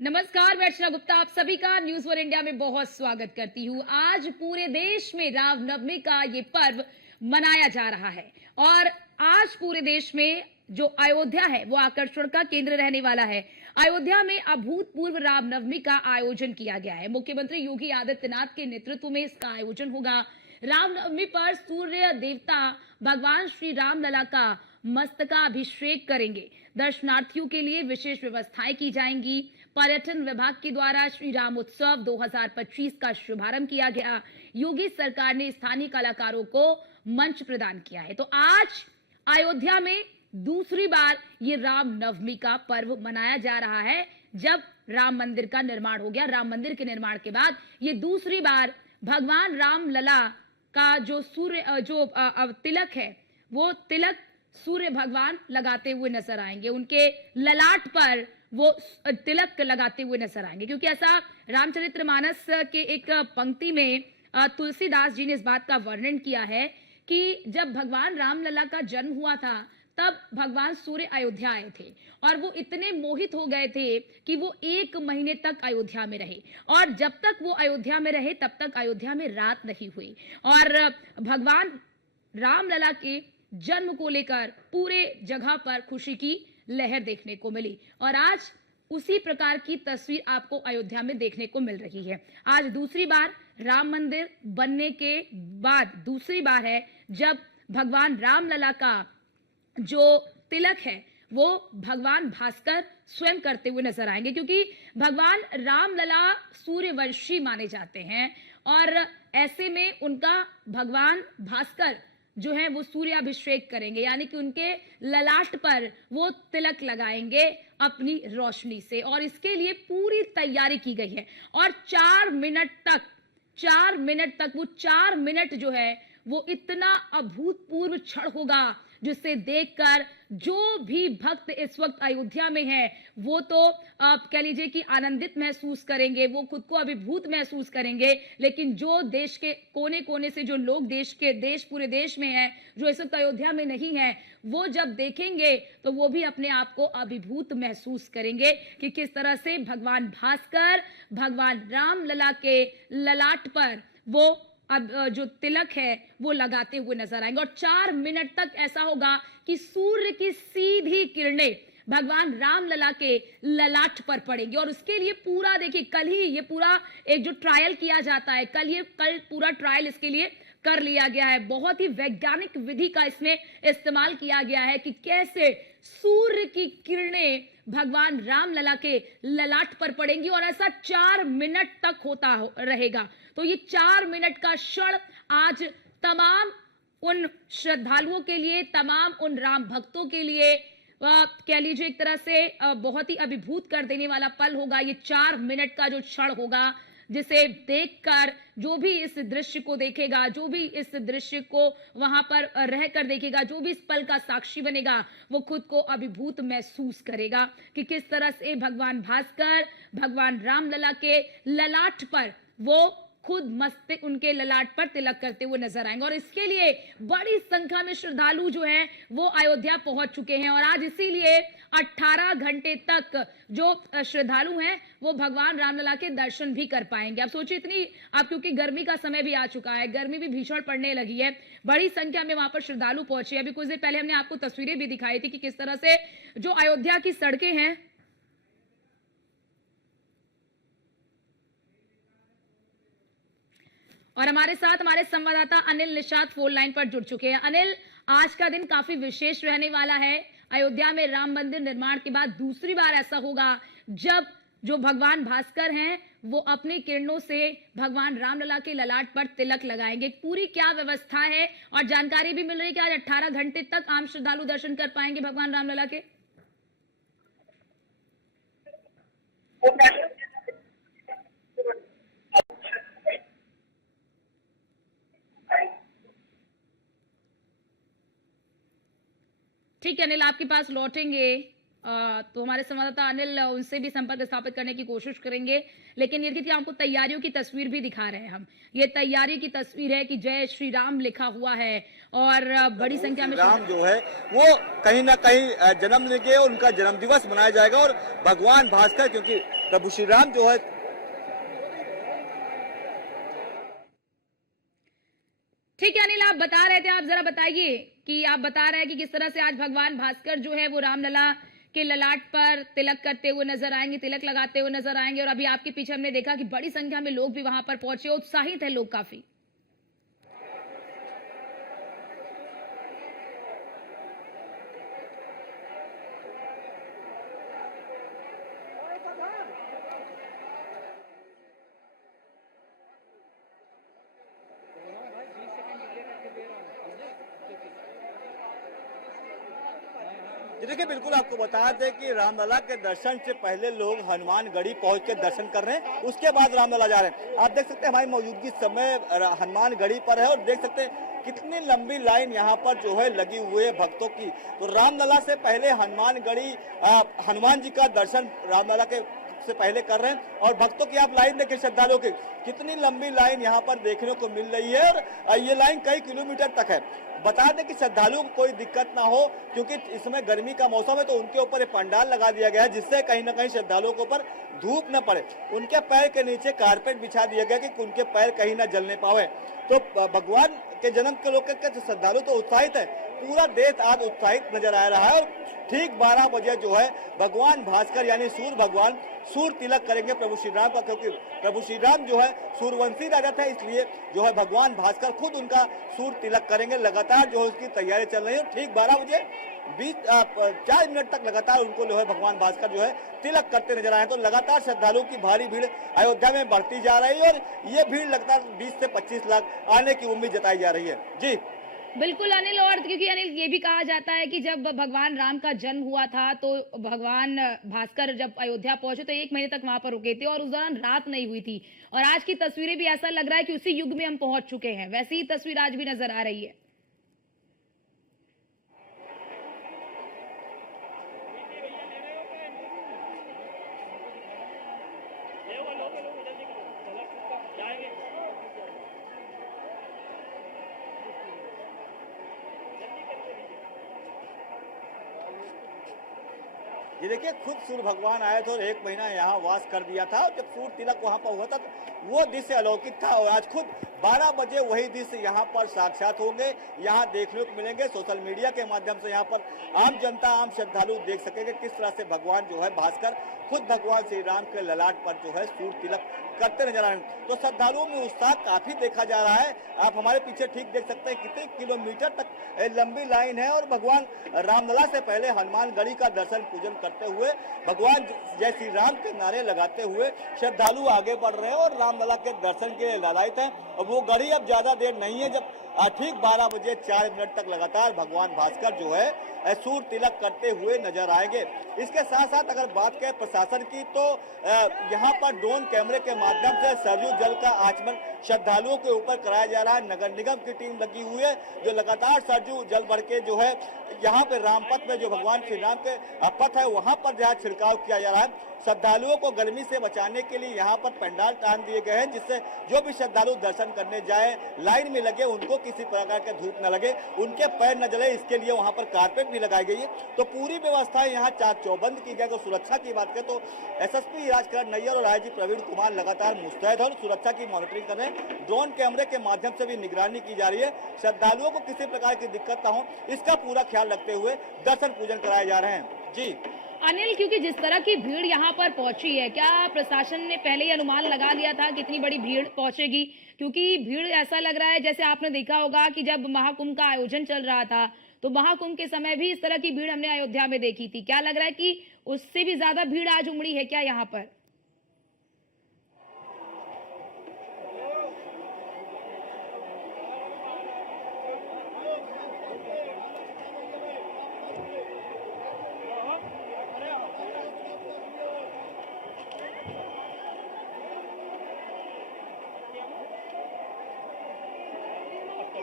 नमस्कार, मैं अर्चना गुप्ता आप सभी का न्यूज वन इंडिया में बहुत स्वागत करती हूँ। आज पूरे देश में रामनवमी का ये पर्व मनाया जा रहा है और आज पूरे देश में जो अयोध्या है वो आकर्षण का केंद्र रहने वाला है। अयोध्या में अभूतपूर्व रामनवमी का आयोजन किया गया है। मुख्यमंत्री योगी आदित्यनाथ के नेतृत्व में इसका आयोजन होगा। रामनवमी पर सूर्य देवता भगवान श्री राम लला का मस्तकाभिषेक करेंगे। दर्शनार्थियों के लिए विशेष व्यवस्थाएं की जाएंगी। पर्यटन विभाग के द्वारा श्री राम उत्सव 2025 का शुभारंभ किया गया। योगी सरकार ने स्थानीय कलाकारों को मंच प्रदान किया है। तो आज अयोध्या में दूसरी बार ये राम नवमी का पर्व मनाया जा रहा है। जब राम मंदिर का निर्माण हो गया, राम मंदिर के निर्माण के बाद ये दूसरी बार भगवान राम लला का जो तिलक है वो तिलक सूर्य भगवान लगाते हुए नजर आएंगे। उनके ललाट पर वो तिलक लगाते हुए नजर आएंगे, क्योंकि ऐसा रामचरितमानस के एक पंक्ति में तुलसीदास जी ने इस बात का वर्णन किया है कि जब भगवान रामलला का जन्म हुआ था तब भगवान सूर्य अयोध्या आए थे और वो इतने मोहित हो गए थे कि वो 1 महीने तक अयोध्या में रहे और जब तक वो अयोध्या में रहे तब तक अयोध्या में रात नहीं हुई और भगवान रामलला के जन्म को लेकर पूरे जगह पर खुशी की लहर देखने को मिली और आज उसी प्रकार की तस्वीर आपको अयोध्या में देखने को मिल रही है। आज दूसरी बार राम मंदिर बनने के बाद दूसरी बार है जब भगवान रामलला का जो तिलक है वो भगवान भास्कर स्वयं करते हुए नजर आएंगे, क्योंकि भगवान रामलला सूर्यवंशी माने जाते हैं और ऐसे में उनका भगवान भास्कर जो है वो सूर्याभिषेक करेंगे, यानी कि उनके ललाट पर वो तिलक लगाएंगे अपनी रोशनी से और इसके लिए पूरी तैयारी की गई है और 4 मिनट तक वो 4 मिनट जो है वो इतना अभूतपूर्व क्षण होगा जिसे देखकर जो भी भक्त इस वक्त अयोध्या में है वो तो आप कह लीजिए कि आनंदित महसूस करेंगे, वो खुद को अभिभूत महसूस करेंगे। लेकिन जो देश के कोने कोने से जो लोग पूरे देश में हैं, जो इस वक्त अयोध्या में नहीं है, वो जब देखेंगे तो वो भी अपने आप को अभिभूत महसूस करेंगे कि किस तरह से भगवान भास्कर भगवान रामलला के ललाट पर वो अब जो तिलक है वो लगाते हुए नजर आएंगे और 4 मिनट तक ऐसा होगा कि सूर्य की सीधी किरणें भगवान रामलला के ललाट पर पड़ेंगी और उसके लिए पूरा देखिए कल ही ये पूरा एक जो ट्रायल किया जाता है कल पूरा ट्रायल इसके लिए कर लिया गया है। बहुत ही वैज्ञानिक विधि का इसमें इस्तेमाल किया गया है कि कैसे सूर्य की किरणें भगवान रामलला के ललाट पर पड़ेंगी और ऐसा 4 मिनट तक होता रहेगा। तो ये 4 मिनट का क्षण आज तमाम उन श्रद्धालुओं के लिए, तमाम उन राम भक्तों के लिए कह लीजिए एक तरह से बहुत ही अभिभूत कर देने वाला पल होगा। ये 4 मिनट का जो क्षण होगा जिसे देखकर जो भी इस दृश्य को देखेगा, जो भी इस दृश्य को वहां पर रहकर देखेगा, जो भी इस पल का साक्षी बनेगा, वो खुद को अभिभूत महसूस करेगा कि किस तरह से भगवान भास्कर भगवान रामलला के ललाट पर वो खुद मस्तक उनके ललाट पर तिलक करते हुए नजर आएंगे और इसके लिए बड़ी संख्या में श्रद्धालु जो हैं वो अयोध्या पहुंच चुके हैं और आज इसीलिए 18 घंटे तक जो श्रद्धालु हैं वो भगवान रामलला के दर्शन भी कर पाएंगे। अब सोचिए क्योंकि गर्मी का समय भी आ चुका है, गर्मी भी भीषण पड़ने लगी है, बड़ी संख्या में वहां पर श्रद्धालु पहुंचे। अभी कुछ देर पहले हमने आपको तस्वीरें भी दिखाई थी कि किस तरह से जो अयोध्या की सड़कें हैं और हमारे साथ हमारे संवाददाता अनिल निषाद फोन लाइन पर जुड़ चुके हैं। अनिल, आज का दिन काफी विशेष रहने वाला है। अयोध्या में राम मंदिर निर्माण के बाद दूसरी बार ऐसा होगा जब जो भगवान भास्कर हैं वो अपनी किरणों से भगवान रामलला के ललाट पर तिलक लगाएंगे। पूरी क्या व्यवस्था है और जानकारी भी मिल रही है कि आज 18 घंटे तक आम श्रद्धालु दर्शन कर पाएंगे भगवान रामलला के। ठीक है अनिल, आपके पास लौटेंगे तो हमारे संवाददाता अनिल उनसे भी संपर्क स्थापित करने की कोशिश करेंगे। लेकिन ये कि आपको तैयारियों की तस्वीर भी दिखा रहे हैं हम। ये तैयारी की तस्वीर है कि जय श्री राम लिखा हुआ है और बड़ी संख्या में राम जो है वो कहीं ना कहीं जन्म लेके उनका जन्म दिवस मनाया जाएगा और भगवान भास्कर क्योंकि प्रभु श्री राम जो है ठीक है अनिल, आप बता रहे थे, आप जरा बताइए कि आप बता रहे हैं कि किस तरह से आज भगवान भास्कर जो है वो रामलला के ललाट पर तिलक करते हुए नजर आएंगे, तिलक लगाते हुए नजर आएंगे। और अभी आपके पीछे हमने देखा कि बड़ी संख्या में लोग भी वहां पर पहुंचे, उत्साहित है लोग काफी। जी देखिए, बिल्कुल आपको बता दें कि रामलला के दर्शन से पहले लोग हनुमानगढ़ी पहुंच के दर्शन कर रहे हैं, उसके बाद रामलला जा रहे हैं। आप देख सकते हैं हमारी मौजूदगी समय हनुमानगढ़ी पर है और देख सकते हैं कितनी लंबी लाइन यहाँ पर जो है लगी हुई है भक्तों की। तो रामलला से पहले हनुमानगढ़ी हनुमान जी का दर्शन रामलला के से पहले कर रहे हैं और भक्तों की आप लाइन देखिए, श्रद्धालुओं की कितनी लंबी लाइन यहाँ पर देखने को मिल रही है और ये लाइन कई किलोमीटर तक है। बता दें कि श्रद्धालुओं को कोई दिक्कत ना हो, क्योंकि इसमें गर्मी का मौसम है तो उनके ऊपर एक पंडाल लगा दिया गया है जिससे कहीं ना कहीं श्रद्धालुओं के ऊपर धूप न पड़े। उनके पैर के नीचे कारपेट बिछा दिया गया कि उनके पैर कहीं ना जलने पावे। तो भगवान के जन्म के लोग के श्रद्धालु तो उत्साहित है, पूरा देश आज उत्साहित नजर आ रहा है। और ठीक 12 बजे जो है भगवान भास्कर यानी सूर्य भगवान सूर्य तिलक करेंगे प्रभु श्री राम का, क्योंकि प्रभु श्री राम जो है सूर्यवंशी राजा थे, इसलिए जो है भगवान भास्कर खुद उनका सूर्य तिलक करेंगे। लगातार जो है उसकी तैयारी चल रही है। ठीक 12 बजे 4 मिनट तक लगातार उनको जो है भगवान भास्कर जो है तिलक करते नजर आए। तो लगातार श्रद्धालुओं की भारी भीड़ अयोध्या में बढ़ती जा रही है और ये भीड़ लगातार 20 से 25 लाख आने की उम्मीद जताई जा रही है। जी बिल्कुल अनिल, और क्योंकि अनिल ये भी कहा जाता है कि जब भगवान राम का जन्म हुआ था तो भगवान भास्कर जब अयोध्या पहुंचे तो 1 महीने तक वहां पर रुके थे और उस दौरान रात नहीं हुई थी। और आज की तस्वीरें भी ऐसा लग रहा है कि उसी युग में हम पहुंच चुके हैं, वैसी ही तस्वीर आज भी नजर आ रही है। ये देखिए, खुद सूर्य भगवान आए थे और 1 महीना यहाँ वास कर दिया था। और जब सूर्य तिलक वहाँ पर हुआ था तो वो दृश्य अलौकिक था और आज खुद 12 बजे वही दृश्य यहाँ पर साक्षात होंगे, यहाँ देखने को मिलेंगे। सोशल मीडिया के माध्यम से यहाँ पर आम जनता, आम श्रद्धालु देख सकेंगे किस तरह से भगवान जो है भास्कर खुद भगवान श्री राम के ललाट पर जो है सूर्य तिलक करते नजर आ रहे हैं। तो श्रद्धालुओं में उत्साह काफी देखा जा रहा है। आप हमारे पीछे ठीक देख सकते हैं कितने किलोमीटर तक लंबी लाइन है और भगवान रामलला से पहले हनुमानगढ़ी का दर्शन पूजन करते हुए भगवान जय श्री राम के नारे लगाते हुए श्रद्धालु आगे बढ़ रहे हैं और रामलला के दर्शन के लिए लालायित हैं। और वो गढ़ी अब ज्यादा देर नहीं है, जब ठीक 12 बजे 4 मिनट तक लगातार भगवान भास्कर जो है सूर्य तिलक करते हुए नजर आएंगे। इसके साथ साथ अगर बात करें प्रशासन की तो यहाँ पर ड्रोन कैमरे के माध्यम से सरयू जल का आचमन श्रद्धालुओं के ऊपर कराया जा रहा है। नगर निगम की टीम लगी हुई है जो लगातार सरयू जल भर के जो है यहाँ पे रामपथ में जो भगवान श्री राम के पथ है वहां पर जहाँ छिड़काव किया जा रहा है। श्रद्धालुओं को गर्मी से बचाने के लिए यहाँ पर पंडाल टांग दिए गए हैं जिससे जो भी श्रद्धालु दर्शन करने जाए लाइन में लगे उनको किसी प्रकार का धूप न लगे, उनके पैर न जले, इसके लिए वहाँ पर कारपेट भी लगाई गई है। तो पूरी व्यवस्थाएं यहाँ चाक चौबंद की गई। तो सुरक्षा की बात करें तो एसएसपी राजकरण नैयर और आईजी प्रवीण कुमार लगातार मुस्तैद और सुरक्षा की मॉनिटरिंग कर रहे हैं। ड्रोन कैमरे के माध्यम से भी निगरानी की जा रही है। श्रद्धालुओं को किसी प्रकार की दिक्कत न हो इसका पूरा ख्याल रखते हुए दर्शन पूजन कराए जा रहे हैं। जी अनिल, क्योंकि जिस तरह की भीड़ यहाँ पर पहुंची है, क्या प्रशासन ने पहले ही अनुमान लगा लिया था कितनी बड़ी भीड़ पहुंचेगी? क्योंकि भीड़ ऐसा लग रहा है जैसे आपने देखा होगा कि जब महाकुंभ का आयोजन चल रहा था तो महाकुंभ के समय भी इस तरह की भीड़ हमने अयोध्या में देखी थी। क्या लग रहा है कि उससे भी ज्यादा भीड़ आज उमड़ी है क्या यहाँ पर?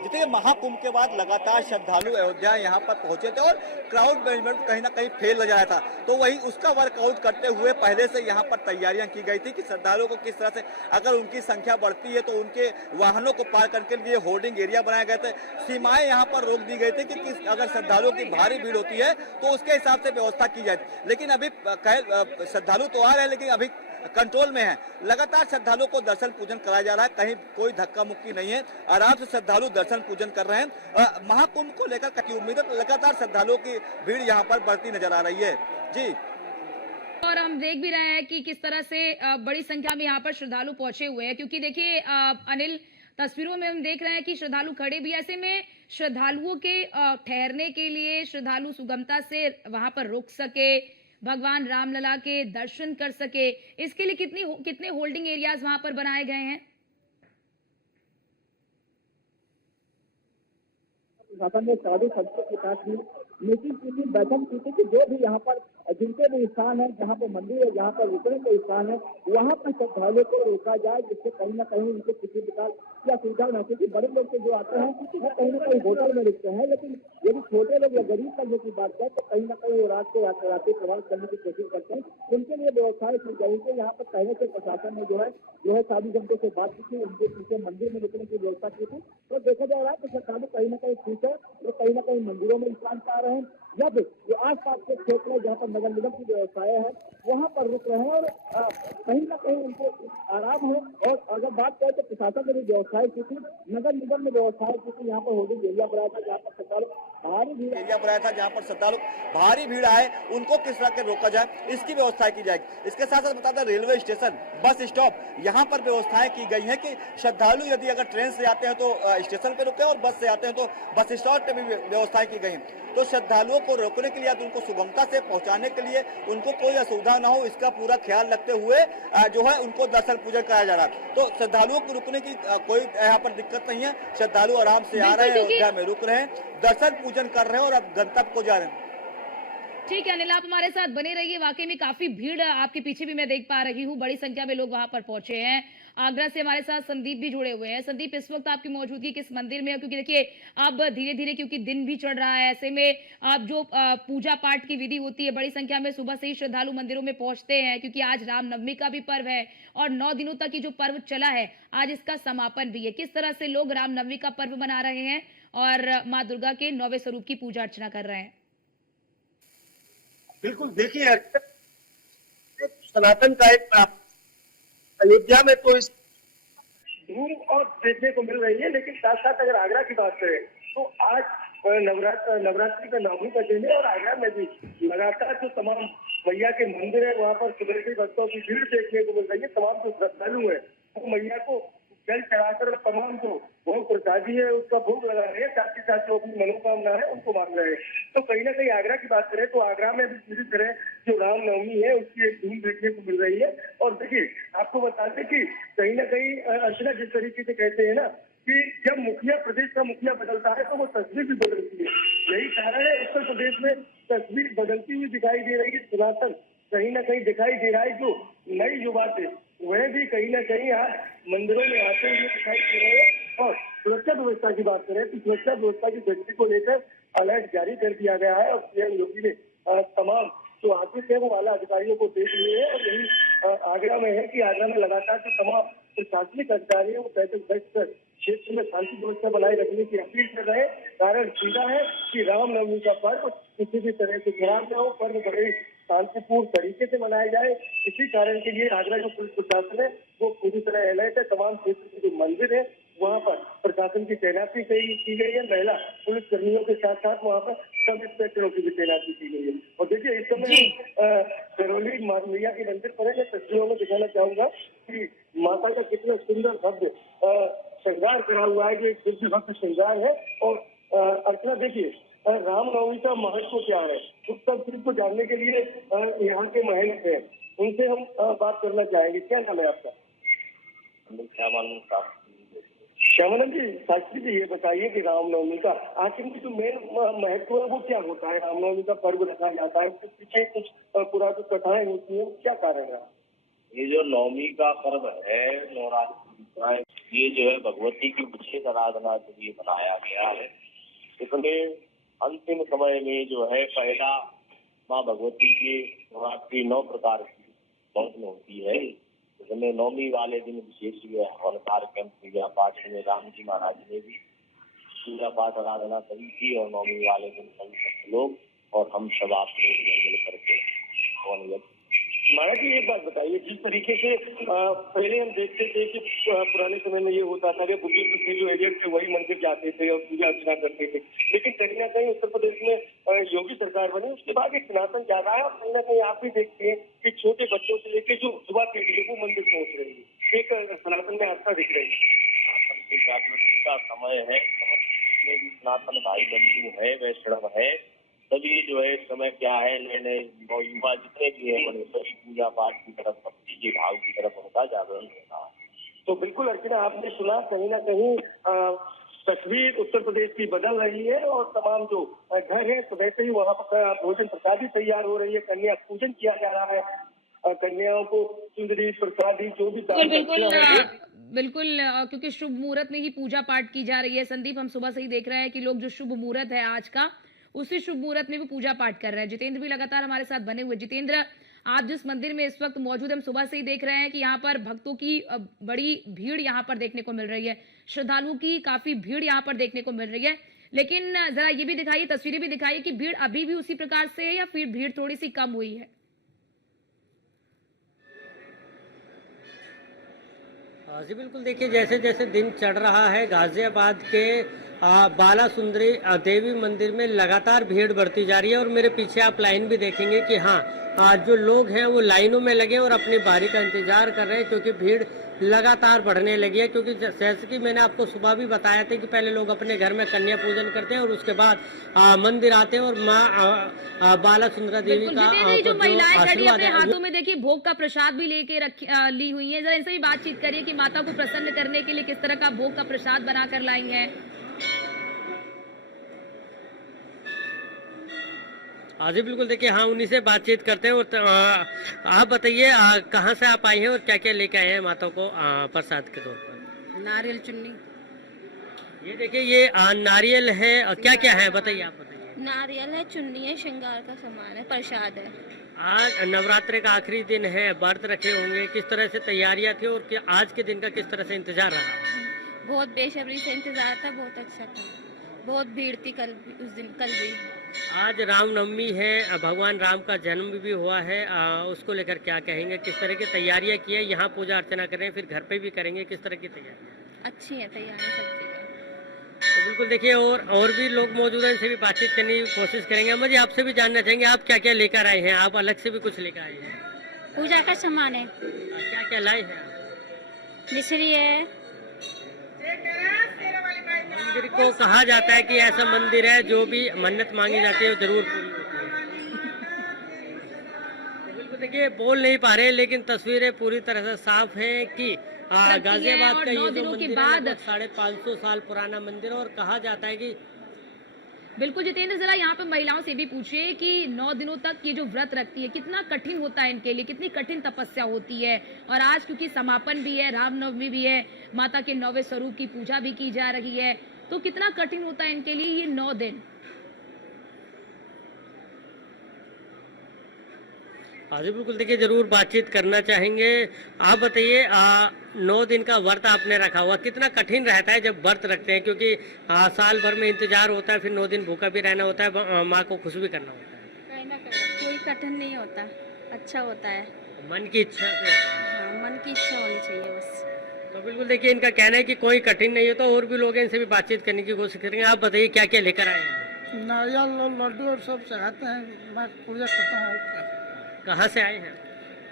देखिए महाकुंभ के बाद लगातार श्रद्धालु अयोध्या यहाँ पर पहुंचे थे और क्राउड मैनेजमेंट कहीं ना कहीं फेल नजर आया था, तो वही उसका वर्कआउट करते हुए पहले से यहाँ पर तैयारियां की गई थी कि श्रद्धालुओं को किस तरह से अगर उनकी संख्या बढ़ती है तो उनके वाहनों को पार करने के लिए होर्डिंग एरिया बनाए गए थे, सीमाएं यहाँ पर रोक दी गई थी कि अगर श्रद्धालुओं की भारी भीड़ होती है तो उसके हिसाब से व्यवस्था की जाए। लेकिन अभी श्रद्धालु तो आ रहे हैं लेकिन अभी कंट्रोल में है। लगातार श्रद्धालुओं को दर्शन पूजन कराया जा रहा है, कहीं कोई धक्का मुक्की नहीं है, आराम से श्रद्धालु दर्शन पूजन कर रहे हैं। महाकुंभ को लेकर कटी उम्मीद है, लगातार श्रद्धालुओं की भीड़ यहाँ पर बढ़ती नजर आ रही है। जी, और हम देख भी रहे हैं कि किस तरह से बड़ी संख्या में यहाँ पर श्रद्धालु पहुंचे हुए हैं, क्योंकि देखिए अनिल, तस्वीरों में हम देख रहे हैं कि श्रद्धालु खड़े भी, ऐसे में श्रद्धालुओं के ठहरने के लिए श्रद्धालु सुगमता से वहां पर रुक सके, भगवान रामलला के दर्शन कर सके, इसके लिए कितने होल्डिंग एरियाज वहां पर बनाए गए हैं? ने साधु संतों के साथ भी मीटिंग की थी, बैठक की थी कि जो भी यहाँ पर जिनके भी स्थान है, जहाँ पर मंदिर है, जहाँ पर रुकने के स्थान है, वहाँ पर श्रद्धालुओं को रोका जाए, जिससे कहीं ना कहीं उनको किसी प्रकार की असुविधा न हो। क्योंकि बड़े लोग जो आते हैं वो कहीं ना कहीं होटल में रुकते हैं, लेकिन यदि छोटे लोग या गरीब करने की बात है तो कहीं ना कहीं वो रात को यातायात प्रभावित करने की कोशिश करते हैं। उनके लिए व्यवस्थाएं की गई थी। यहाँ पर पहले से प्रशासन ने जो है साधु संतों से बात की थी, उनके पीछे मंदिर में रुकने की व्यवस्था की थी। तो देखा जा रहा है कि श्रद्धालु कहीं ना कहीं ठीक है, वो कहीं ना कहीं मंदिरों में स्नान कर रहे हैं, या फिर जो आसपास के क्षेत्र है जहाँ पर नगर निगम की व्यवस्थाएं हैं वहाँ पर रुक रहे हैं और कहीं ना कहीं उनको आराम है। और अगर बात करें तो प्रशासन ने भी व्यवस्थाएं की थी, नगर निगम ने व्यवस्थाएं की थी, यहाँ पर होर्डिंग एरिया बनाया था जहाँ पर श्रद्धालु भारी भीड़ भारी भीड़ आए उनको किस तरह के रोका जाए, इसकी व्यवस्था की जाएगी। इसके साथ साथ बता दें रेलवे स्टेशन, बस स्टॉप, यहाँ पर व्यवस्थाएं की गई है कि श्रद्धालु यदि अगर ट्रेन से आते हैं तो स्टेशन पे रुके और बस से आते हैं तो बस स्टॉप पे भी व्यवस्थाएं की गई हैं। तो श्रद्धालुओं को रोकने के लिए, उनको सुगमता से पहुंचाने के लिए, उनको कोई असुविधा ना हो, इसका पूरा ख्याल रखते हुए जो है उनको दर्शन पूजन कराया जा रहा है। तो श्रद्धालुओं को रुकने की कोई यहाँ पर दिक्कत नहीं है, श्रद्धालु आराम से आ रहे हैं, अयोध्या में रुक रहे हैं, दर्शन पूजन कर रहे हैं और अब गंतव्य को जा रहे हैं। ठीक है अनिल, आप हमारे साथ बने रहिए। वाकई में काफी भीड़ आपके पीछे भी मैं देख पा रही हूँ, बड़ी संख्या में लोग वहां पर पहुंचे हैं। आगरा से हमारे साथ संदीप भी जुड़े हुए हैं। संदीप, इस वक्त आपकी मौजूदगी किस मंदिर में है? क्योंकि देखिए अब धीरे धीरे क्योंकि दिन भी चढ़ रहा है, ऐसे में अब जो पूजा पाठ की विधि होती है, बड़ी संख्या में सुबह से ही श्रद्धालु मंदिरों में पहुंचते हैं, क्योंकि आज रामनवमी का भी पर्व है और 9 दिनों तक ये जो पर्व चला है आज इसका समापन भी है। किस तरह से लोग रामनवमी का पर्व मना रहे हैं और माँ दुर्गा के 9वें स्वरूप की पूजा अर्चना कर रहे हैं? बिल्कुल, देखिए सनातन का एक अयोध्या में तो इस धूम और देखने को मिल रही है, लेकिन साथ साथ अगर आगरा की बात करें तो आज नवरात्रि का 9वीं का दिन है और आगरा में भी लगातार जो तमाम मैया के मंदिर है वहाँ पर सुबह से भक्तों की भीड़ देखने को मिल रही है। तमाम जो श्रद्धालु है वो मैया को जल चढ़ाकर तमाम जो भोग प्रसादी है उसका भोग लगा रहे हैं, साथ ही साथ जो अपनी मनोकामना है उनको मांग रहे हैं। तो कहीं ना कहीं आगरा की बात करें तो आगरा में भी पूरी तरह जो रामनवमी है उसकी एक धूम देखने को मिल रही है। और देखिए आपको बता दें कि कहीं ना कहीं अर्चना जिस तरीके से कहते हैं ना कि जब मुखिया, प्रदेश का मुखिया बदलता है तो वो तस्वीर भी बदलती है। यही कारण है उत्तर प्रदेश में तस्वीर बदलती हुई दिखाई दे रही है। सनातन कहीं ना कहीं दिखाई दे रहा है, जो नई युवा थे वह भी कहीं ना कहीं आज मंदिरों में आते हुए दिखाई दे रहे हैं। और सुरक्षा व्यवस्था की बात करें तो सुरक्षा व्यवस्था की दृष्टि को लेकर अलर्ट जारी कर दिया गया है और सीएम योगी ने तमाम जो आदेश है वो आला अधिकारियों को दे दिए हैं। और यही आगरा में है कि आगरा में लगातार जो तमाम प्रशासनिक अधिकारी है वो पैदल बैठकर क्षेत्र में शांति व्यवस्था बनाए रखने की अपील कर रहे हैं। कारण सीधा है कि रामनवमी का पर्व किसी भी तरह से खराब न हो, पर्व बड़े शांतिपूर्ण तरीके से मनाया जाए। इसी कारण के लिए आगरा जो पुलिस प्रशासन है वो पूरी तरह अलर्ट है। तमाम क्षेत्र के जो मंदिर है वहाँ पर प्रशासन की तैनाती की गई है। महिला पुलिस कर्मियों के साथ साथ वहाँ पर सब इंस्पेक्टरों की भी तैनाती की गई है। और देखिए इस समय करौली मैया के मंदिर पर है, मैं तस्वीरों में दिखाना चाहूंगा कि माता का कितना सुंदर भव्य श्रृंगार करा हुआ है, जो एक दिव्य भव्य श्रृंगार है। और अर्चना देखिए रामनवमी का महत्व क्या है उस सब चीज को जानने के लिए यहाँ के महंत हैं, उनसे हम बात करना चाहेंगे। क्या नाम है आपका? श्यामानंद जी, शास्त्री जी, ये बताइए कि रामनवमी का आखिर में जो मेन महत्व है वो क्या होता है? रामनवमी का पर्व रखा जाता है, उसके पीछे कुछ पुरातन कथाएं होती है, क्या कारण है? ये जो नवमी का पर्व है, नवरात्रि ये जो है भगवती की विशेष आराधना के लिए बनाया गया है। इसमें अंतिम समय में जो है पहला माँ भगवती की नवरात्रि 9 प्रकार की भोजन होती है। इसमें नवमी वाले दिन विशेष हवन कार्यक्रम पूजा पाठ में राम जी महाराज ने भी पूजा पाठ आराधना करी थी और नवमी वाले दिन सभी लोग और हम सब आप लोग मिल करके हवन यज्ञ। महाराज जी एक बात बताइए, जिस तरीके से पहले हम देखते थे कि पुराने समय में ये होता था कि बुजुर्ग थे जो एजेड थे वही मंदिर जाते थे और पूजा अर्चना करते थे, लेकिन कहीं ना कहीं उत्तर प्रदेश में योगी सरकार बनी, उसके बाद एक सनातन ज्यादा है और कहीं ना कहीं आप भी देखते हैं कि छोटे बच्चों से लेकर जो युवा पीढ़ी है वो मंदिर पहुंच रही है, एक सनातन में आस्था दिख रही है। सनातन के जागृति का समय है, जितने भी सनातन भाई बंधु है वैष्णव है सभी जो है इस समय क्या है नए नए युवा जितने भी है बने सभी पूजा पाठ की तरफ भक्ति के भाव की तरफ उनका जागरण होता है। तो बिल्कुल अर्चना, आपने सुना कहीं ना कहीं तस्वीर उत्तर प्रदेश की बदल रही है और तमाम जो घर है तो वैसे ही वहाँ पर भोजन प्रसादी तैयार हो रही है, कन्या पूजन किया जा रहा है, कन्याओं को सुंदरी प्रसादी जो भी बिल्कुल क्योंकि शुभ मुहूर्त में ही पूजा पाठ की जा रही है। संदीप, हम सुबह से ही देख रहे हैं कि लोग जो शुभ मुहूर्त है आज का उसी शुभ मुहूर्त में भी पूजा पाठ कर रहे हैं। जितेंद्र भी लगातार हमारे साथ बने हुए। जितेंद्र, आप जिस मंदिर में इस वक्त मौजूद हैं, हम सुबह से ही देख रहे हैं कि यहाँ पर भक्तों की बड़ी भीड़ यहाँ पर देखने को मिल रही है, श्रद्धालुओं की काफी भीड़ यहाँ पर देखने को मिल रही है। लेकिन जरा ये भी दिखाइए, तस्वीरें भी दिखाइए कि भीड़ अभी भी उसी प्रकार से है या फिर भीड़ थोड़ी सी कम हुई है? जी बिल्कुल, देखिए जैसे जैसे दिन चढ़ रहा है गाजियाबाद के बाला सुंदरी देवी मंदिर में लगातार भीड़ बढ़ती जा रही है और मेरे पीछे आप लाइन भी देखेंगे कि हाँ जो लोग हैं वो लाइनों में लगे और अपनी बारी का इंतजार कर रहे हैं क्योंकि भीड़ लगातार बढ़ने लगी है। क्योंकि जैसे कि मैंने आपको सुबह भी बताया था कि पहले लोग अपने घर में कन्या पूजन करते हैं और उसके बाद मंदिर आते हैं और माँ बाला सुंदरा देवी का जो महिलाएं खड़ी अपने हाथों में देखिए भोग का प्रसाद भी लेके ली हुई है। जरा इनसे भी बातचीत करिए कि माता को प्रसन्न करने के लिए किस तरह का भोग का प्रसाद बनाकर लाई है। हाँ जी बिल्कुल, देखिए हाँ उन्हीं से बातचीत करते हैं। और आप बताइए कहाँ से आप आई हैं और क्या क्या लेके आए हैं माता को प्रसाद के तौर पर? नारियल चुन्नी। ये देखिए ये नारियल है और क्या क्या है बताइए, आप बताइए। नारियल है, चुन्नी है, श्रृंगार का सामान है, प्रसाद है। आज नवरात्रि का आखिरी दिन है, व्रत रखे होंगे, किस तरह से तैयारियां थी और आज के दिन का किस तरह से इंतजार रहा? बहुत बेसब्री से इंतजार था, बहुत अच्छा था, बहुत भीड़ थी कल भी। आज रामनवमी है, भगवान राम का जन्म भी हुआ है, उसको लेकर क्या कहेंगे, किस तरह की तैयारियां की है? यहाँ पूजा अर्चना करें फिर घर पे भी करेंगे, किस तरह की तैयारियां? अच्छी है तैयारी सब चीजें। तो बिल्कुल देखिए और भी लोग मौजूद हैं, इनसे भी बातचीत करने की कोशिश करेंगे। अम्मा जी आपसे भी जानना चाहेंगे आप क्या क्या लेकर आए हैं? आप अलग से भी कुछ लेकर आए हैं? पूजा का सामान है। क्या क्या लाए हैं? मिश्री है। मंदिर को कहा जाता है कि ऐसा मंदिर है जो भी मन्नत मांगी जाती है वो जरूर पूरी होती है। तो बिल्कुल देखिए बोल नहीं पा रहे लेकिन तस्वीरें पूरी तरह से साफ हैं कि गाजियाबाद का ये जो मंदिर है 550 साल पुराना मंदिर और कहा जाता है कि बिल्कुल जितेंद्र, जरा यहाँ पे महिलाओं से भी पूछिए कि 9 दिनों तक ये जो व्रत रखती है कितना कठिन होता है इनके लिए, कितनी कठिन तपस्या होती है। और आज क्योंकि समापन भी है, रामनवमी भी है, माता के 9वें स्वरूप की पूजा भी की जा रही है, तो कितना कठिन होता है इनके लिए ये 9 दिन। हाँ जी बिल्कुल, देखिए जरूर बातचीत करना चाहेंगे। आप बताइए 9 दिन का व्रत आपने रखा हुआ, कितना कठिन रहता है जब व्रत रखते हैं? क्योंकि साल भर में इंतजार होता है, फिर 9 दिन भूखा भी रहना होता है, माँ को खुश भी करना होता है। कोई कठिन नहीं होता, अच्छा होता है, मन की इच्छा से। हाँ, मन की इच्छा होनी चाहिए बस। तो बिल्कुल देखिए इनका कहना है कि कोई कठिन नहीं होता। और भी लोग हैं, इनसे भी बातचीत करने की कोशिश करेंगे। आप बताइए क्या क्या लेकर आए हैं? नारियल और लड्डू और सब चढ़ाते हैं, मैं पूजा करता हूँ। कहाँ से आए हैं?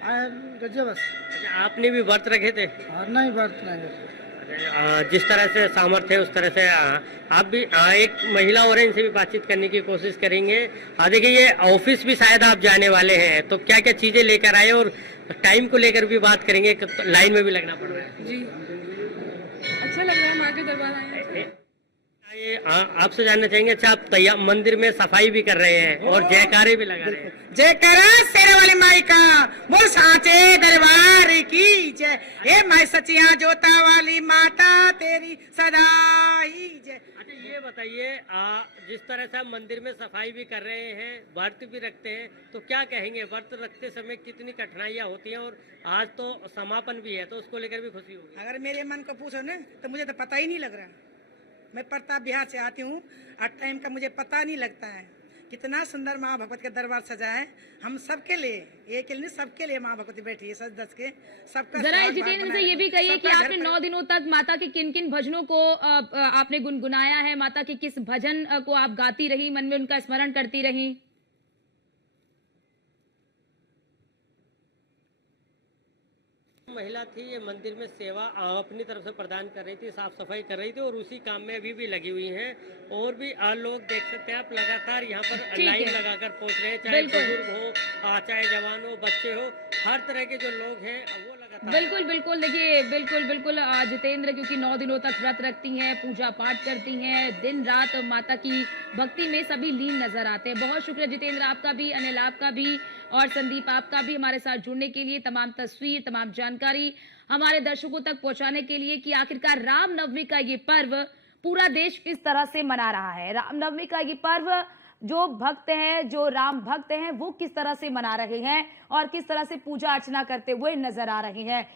आए गाजियाबाद। अच्छा, आपने भी व्रत रखे थे? नहीं, व्रत नहीं। जिस तरह से सामर्थ्य है उस तरह से आप भी एक महिला और इनसे भी बातचीत करने की कोशिश करेंगे। देखिए ये ऑफिस भी शायद आप जाने वाले हैं, तो क्या क्या चीजें लेकर आए और टाइम को लेकर भी बात करेंगे, लाइन में भी लगना पड़ रहा है। जी अच्छा लग रहा है, माँ के दरबार आए। आपसे जानना चाहेंगे, अच्छा आप मंदिर में सफाई भी कर रहे हैं और जयकारे भी लगा रहे हैं। जयकारा शेरा वाली माई का, बोल साचे दरबार की जय। हे मैं सचिया जोता वाली माता तेरी सदा ही जय। अच्छा ये बताइए, जिस तरह से आप मंदिर में सफाई भी कर रहे हैं, व्रत भी रखते हैं, तो क्या कहेंगे, व्रत रखते समय कितनी कठिनाइयाँ होती हैं, और आज तो समापन भी है तो उसको लेकर भी खुशी होगी? अगर मेरे मन को पूछो ना तो मुझे तो पता ही नहीं लग रहा। मैं प्रताप बिहार से आती हूँ और टाइम का मुझे पता नहीं लगता है। कितना सुंदर माँ भगवती का दरबार सजा है, हम सबके लिए, एक नहीं सबके लिए माँ भगवती बैठी है सज धज के सबका। जरा स्वागत जितेंद्र से बनाए ये भी कहिए कि सबका आपने घर 9 दिनों तक माता के किन किन भजनों को आपने गुनगुनाया है, माता के किस भजन को आप गाती रही, मन में उनका स्मरण करती रही? महिला थी, ये मंदिर में सेवा अपनी तरफ से प्रदान कर रही थी, साफ सफाई कर रही थी, और उसी काम में अभी भी लगी हुई हैं। और भी लोग देख सकते हैं आप, लगातार यहाँ पर ठीक लाइन है। लगाकर पहुंच रहे हैं, चाहे बिल्कुल। बुजुर्ग हो, चाहे जवान हो, बच्चे हो, हर तरह के जो लोग हैं वो लगातार। बिल्कुल बिल्कुल, देखिए बिल्कुल बिल्कुल जितेंद्र, क्योंकि 9 दिनों तक व्रत रखती हैं, पूजा पाठ करती हैं, दिन रात माता की भक्ति में सभी लीन नजर आते हैं। बहुत शुक्रिया जितेंद्र आपका भी, अनिल आपका भी, और संदीप आपका भी हमारे साथ जुड़ने के लिए, तमाम तस्वीर, तमाम जानकारी हमारे दर्शकों तक पहुंचाने के लिए कि आखिरकार रामनवमी का ये पर्व पूरा देश किस तरह से मना रहा है। रामनवमी का ये पर्व जो भक्त हैं, जो राम भक्त हैं, वो किस तरह से मना रहे हैं और किस तरह से पूजा अर्चना करते हुए नजर आ रहे हैं।